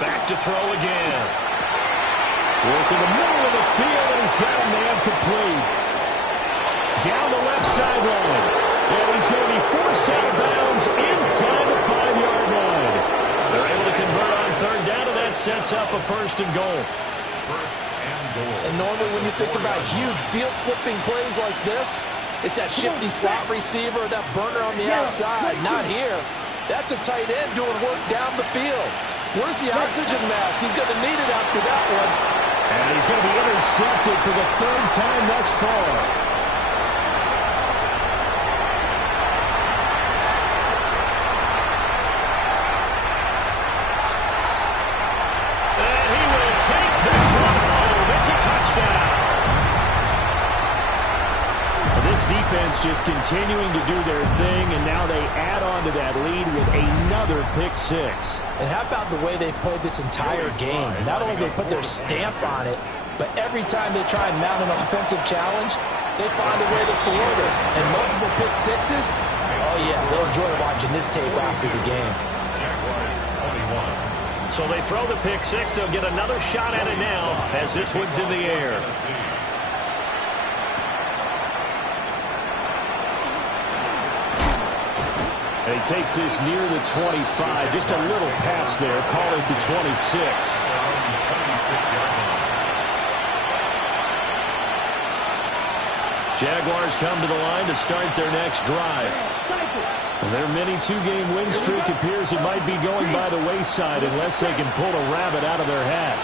Back to throw again. Work in the middle of the field, and he's got a man complete. Down the left sideline. And he's going to be forced out of bounds inside the 5-yard line. They're able to convert on third down, and that sets up a first and goal. And normally when you think about huge field-flipping plays like this, it's that shifty slot receiver, that burner on the outside. Not here. That's a tight end doing work down the field. Where's the oxygen mask? He's going to need it after that one. And he's going to be intercepted for the third time thus far. And he will take this one home. It's a touchdown. This defense just continuing to do their thing, and now they add on to that lead with another pick six. And how about the way they played this entire game? Not only did they put their stamp on it, but every time they try and mount an offensive challenge, they find a way to thwart it. And multiple pick sixes, oh yeah, they'll enjoy watching this tape after the game. So they throw the pick six. They'll get another shot at it now as this one's in the air. And he takes this near the 25. Just a little pass there. Call it the 26. Jaguars come to the line to start their next drive. Their mini two-game win streak appears it might be going by the wayside unless they can pull a rabbit out of their hat.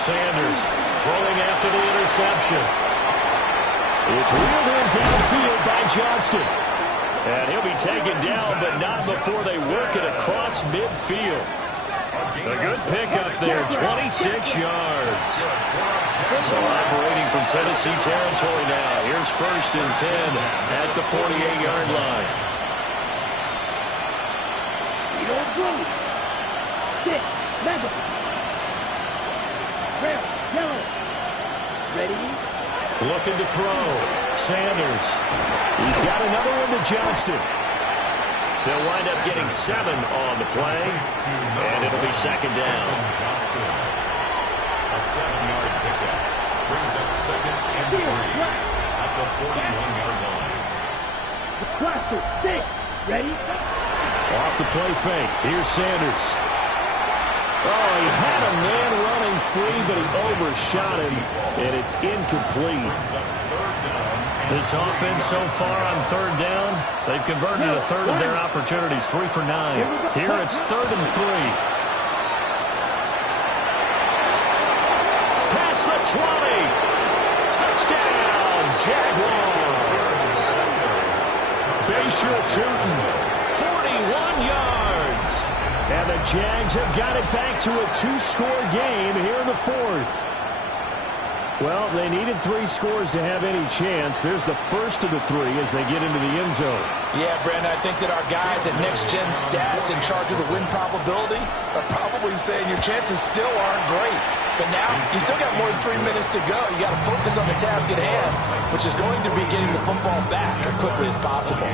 Sanders throwing after the interception. It's reeled in downfield by Johnston. And he'll be taken down, but not before they work it across midfield. A good pickup there, 26 yards. So operating from Tennessee territory now. Here's first and 10 at the 48-yard line. Ready? Looking to throw. Sanders. He's got another one to Johnston. They'll wind up getting 7 on the play, and it'll be second down. A 7-yard pickup brings up second and 3 at the 41-yard line. Cluster, 6. Ready? Off the play fake. Here's Sanders. Oh, he had a man running free, but he overshot him, and it's incomplete. This offense so far on third down, they've converted a third of their opportunities, 3 for 9. Here it's 3rd and 3. Past the 20. Touchdown, Jaguars. Bayshore Tootin, 41 yards. And the Jags have got it back to a 2-score game here in the 4th. Well, they needed 3 scores to have any chance. There's the first of the 3 as they get into the end zone. Yeah, Brandon, I think that our guys at Next Gen Stats in charge of the win probability are probably saying your chances still aren't great. But now, you still got more than 3 minutes to go. You got to focus on the task at hand, which is going to be getting the football back as quickly as possible.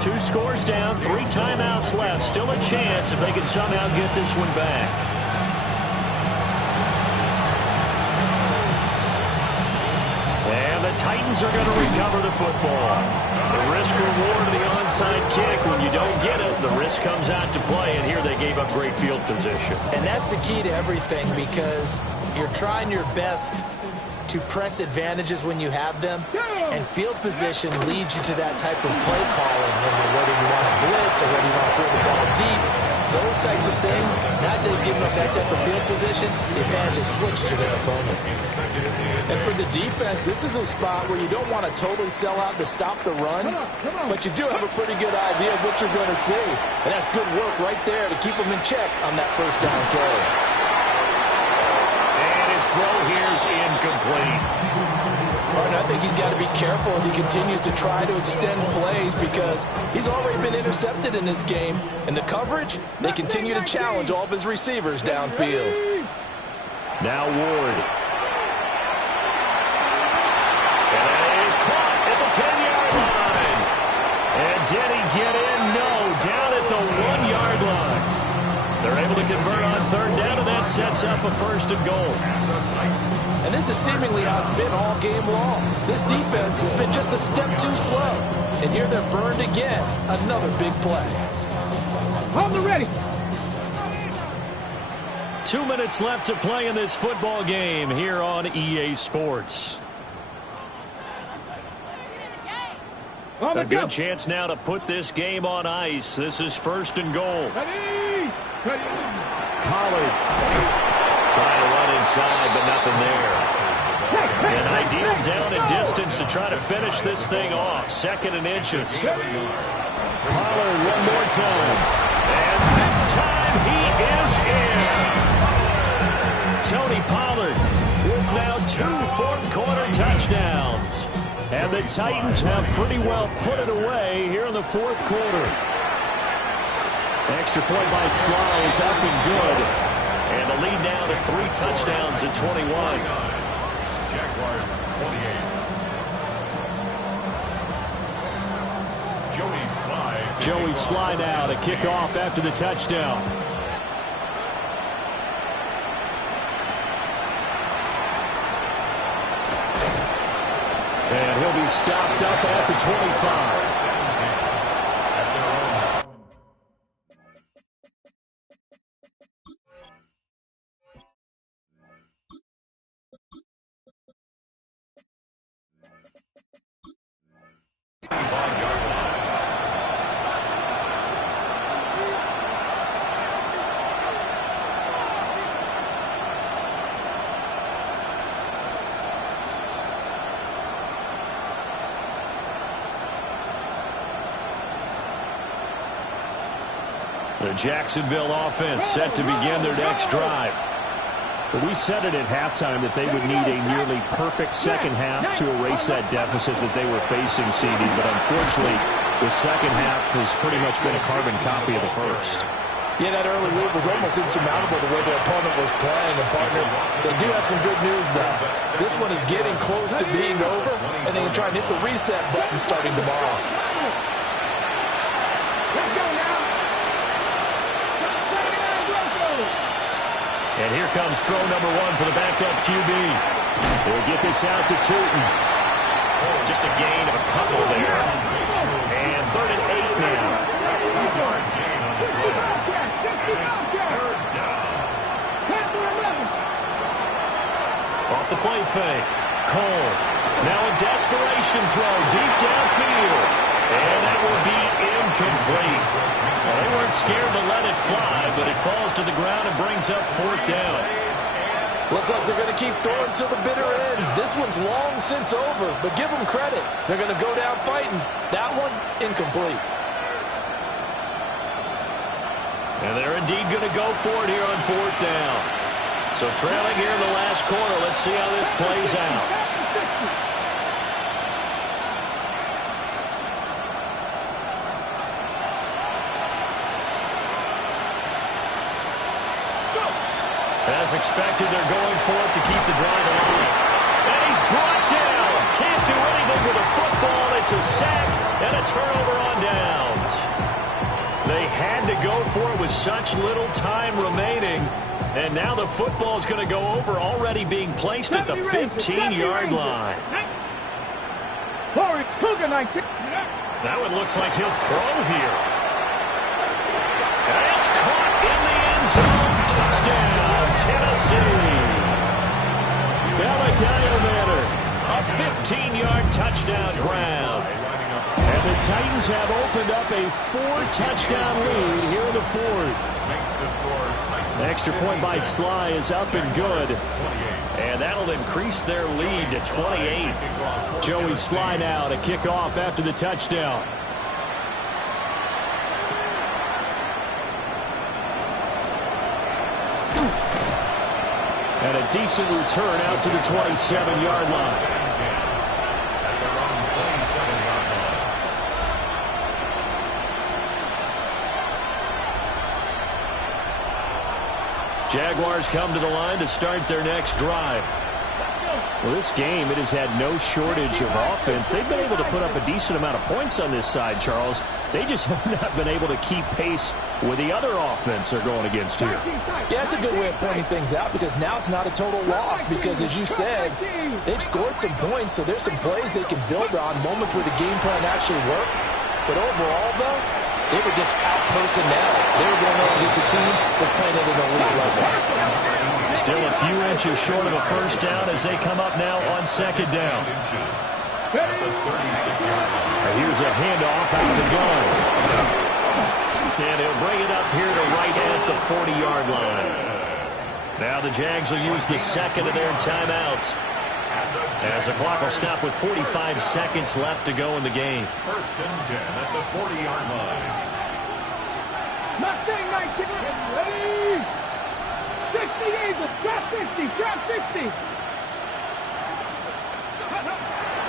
2 scores down, 3 timeouts left. Still a chance if they can somehow get this one back. And the Titans are going to recover the football. The risk-reward of the onside kick. When you don't get it, the risk comes out to play, and here they gave up great field position. And that's the key to everything, because you're trying your best to press advantages when you have them, and field position leads you to that type of play calling. And whether you want to blitz or whether you want to throw the ball deep, those types of things, not they've given up that type of field position, the advantage is switched to their opponent. And for the defense, this is a spot where you don't want to totally sell out to stop the run, but you do have a pretty good idea of what you're going to see. And that's good work right there to keep them in check on that first down carry. And his throw here is incomplete. And I think he's got to be careful as he continues to try to extend plays because he's already been intercepted in this game. And the coverage, they continue to challenge all of his receivers downfield. Now Ward. And that is caught at the 10-yard line. And did he get in? No, down at the 1-yard line. They're able to convert on third down, and that sets up a first and goal. And this is seemingly how it's been all game long. This defense has been just a step too slow. And here they're burned again. Another big play. On the ready. 2 minutes left to play in this football game here on EA Sports. A good chance now to put this game on ice. This is first and goal. Pollard trying to run inside, but nothing there. An ideal down and distance to try to finish this thing off. Second and inches. Pollard one more time. And this time he is in. Tony Pollard with now 2 fourth-quarter touchdowns. And the Titans have pretty well put it away here in the fourth quarter. Extra point by Sly is up and good. And the lead now to 3 touchdowns at 21. Jaguars 28. Joey Sly now to kick off after the touchdown. And he'll be stopped up at the 25. The Jacksonville offense set to begin their next drive. But we said it at halftime that they would need a nearly perfect second half to erase that deficit that they were facing, CD. But unfortunately, the second half has pretty much been a carbon copy of the first. Yeah, that early lead was almost insurmountable the way their opponent was playing. And, partner, they do have some good news, though. This one is getting close to being over, and they can try and hit the reset button starting tomorrow. And here comes throw number 1 for the backup QB. They'll get this out to Tootin. Just a gain of a couple there. And 3rd and 8 now. Off the play fake. Cole. Now a desperation throw deep downfield. And that will be incomplete. Well, they weren't scared to let it fly, but it falls to the ground and brings up 4th down. Looks like they're going to keep throwing to the bitter end. This one's long since over, but give them credit. They're going to go down fighting. That one, incomplete. And they're indeed going to go for it here on 4th down. So trailing here in the last quarter, let's see how this plays out. As expected, they're going for it to keep the drive alive. And he's brought down. Can't do anything with a football. It's a sack and a turnover on downs. They had to go for it with such little time remaining. And now the football's going to go over, already being placed at the 15-yard line. That one looks like he'll throw here. And it's caught in the end zone. Touchdown, Tennessee. Bella Guyomanner, a 15-yard touchdown ground. And the Titans have opened up a 4-touchdown lead here in the fourth. Makes the score Titans Extra point by 56, Sly is up and good. 28. And that'll increase their lead to 28. Joey Sly now to kick off after the touchdown. And a decent return out to the 27-yard line. At their own 27-yard line. Jaguars come to the line to start their next drive. Well, this game, it has had no shortage of offense. They've been able to put up a decent amount of points on this side, Charles. They just have not been able to keep pace with the other offense they're going against here. Yeah, it's a good way of pointing things out because now it's not a total loss because, as you said, they've scored some points, so there's some plays they can build on, moments where the game plan actually worked. But overall, though, they were just out-personnel. They were going up against a team that's playing at an elite level. Still a few inches short of a first down as they come up now on second down. Here's a handoff out of the gun. And he'll bring it up here to right at the 40-yard line. Now the Jags will use the second of their timeouts, as the clock will stop with 45 seconds left to go in the game. First and 10 at the 40-yard line. Mustang 19, ready? 60 Eagles, drop 60, drop 60.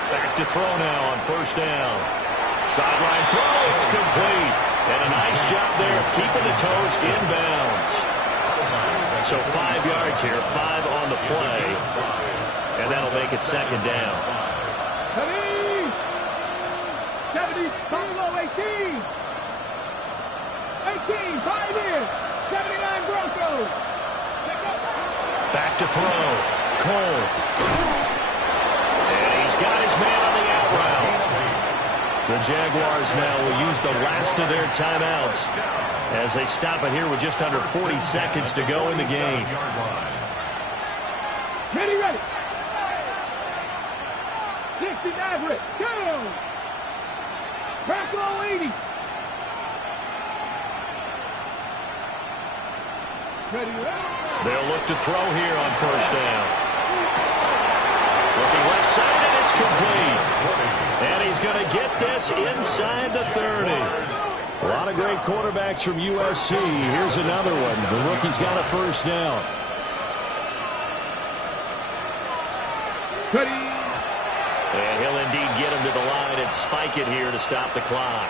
Back to throw now on first down. Sideline throw, it's complete. And a nice job there of keeping the toes inbounds. So 5 yards here, 5 on the play. And that'll make it second down. 70, Buffalo 18. 18, 5 in. 79 Broncos. Back to throw. Cole. And he's got his man on the out route. The Jaguars now will use the last of their timeouts as they stop it here with just under 40 seconds to go in the game. Ready, ready. 60 Maverick, go. Bronco 80. Ready, ready. They'll look to throw here on first down. Looking left side, and it's complete. And he's going to get this inside the 30. A lot of great quarterbacks from USC. Here's another one. The rookie's got a first down. Ready. And he'll indeed get him to the line and spike it here to stop the clock.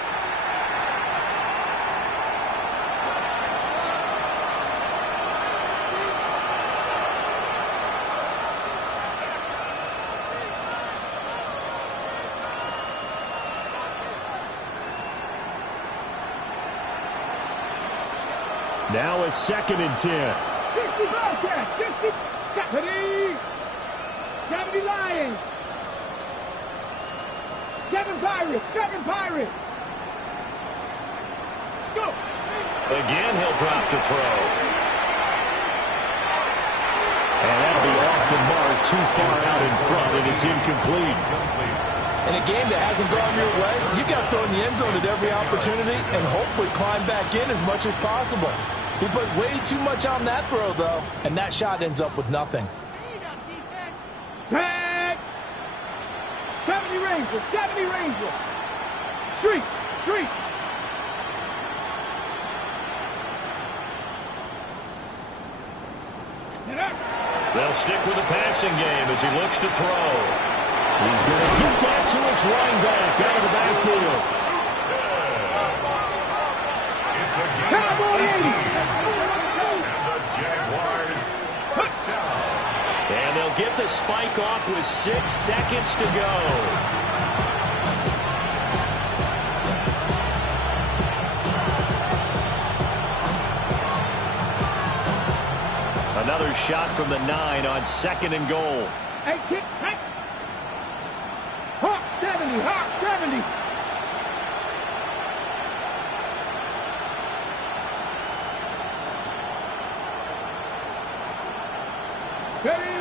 Now a second and 10. 60 Bobcats, 60. Ready. 70 Lions. 7 Pirates, 7 Pirates. Go. Again, he'll drop to throw. And that'll be off the mark, too far out in front, and it's incomplete. In a game that hasn't gone your way, you got to throw in the end zone at every opportunity and hopefully climb back in as much as possible. He put way too much on that throw, though, and that shot ends up with nothing. Tag. 70 Rangers, 70 Rangers. Street, street. They'll stick with the passing game as he looks to throw. He's going to keep that to his running back out of the backfield. It's a game Cowboy 80. and the Jaguars first down. And they'll get the spike off with 6 seconds to go. Another shot from the 9 on second and goal. Hey, kick, hey. Hawk 70, Hawk 70. Ready.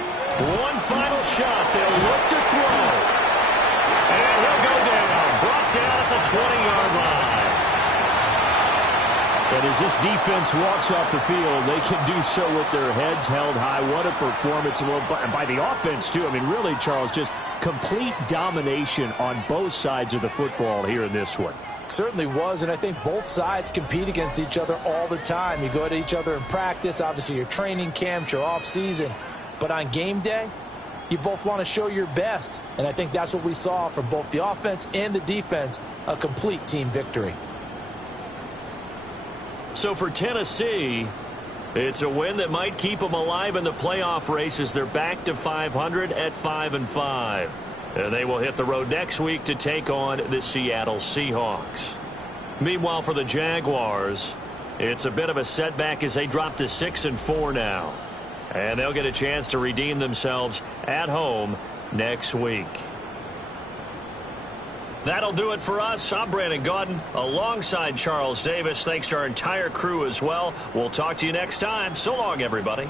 One final shot. They'll look to throw. And he'll go down, brought down at the 20-yard line. And as this defense walks off the field, they can do so with their heads held high. What a performance. And by the offense, too. I mean, really, Charles, just complete domination on both sides of the football here in this one. Certainly was, and I think both sides compete against each other all the time. You go at each other in practice, obviously your training camps, your off-season. But on game day, you both want to show your best. And I think that's what we saw from both the offense and the defense, a complete team victory. So for Tennessee, it's a win that might keep them alive in the playoff race as they're back to 500 at 5-5. And they will hit the road next week to take on the Seattle Seahawks. Meanwhile, for the Jaguars, it's a bit of a setback as they drop to 6-4 now. And they'll get a chance to redeem themselves at home next week. That'll do it for us. I'm Brandon Gaudin alongside Charles Davis. Thanks to our entire crew as well. We'll talk to you next time. So long, everybody.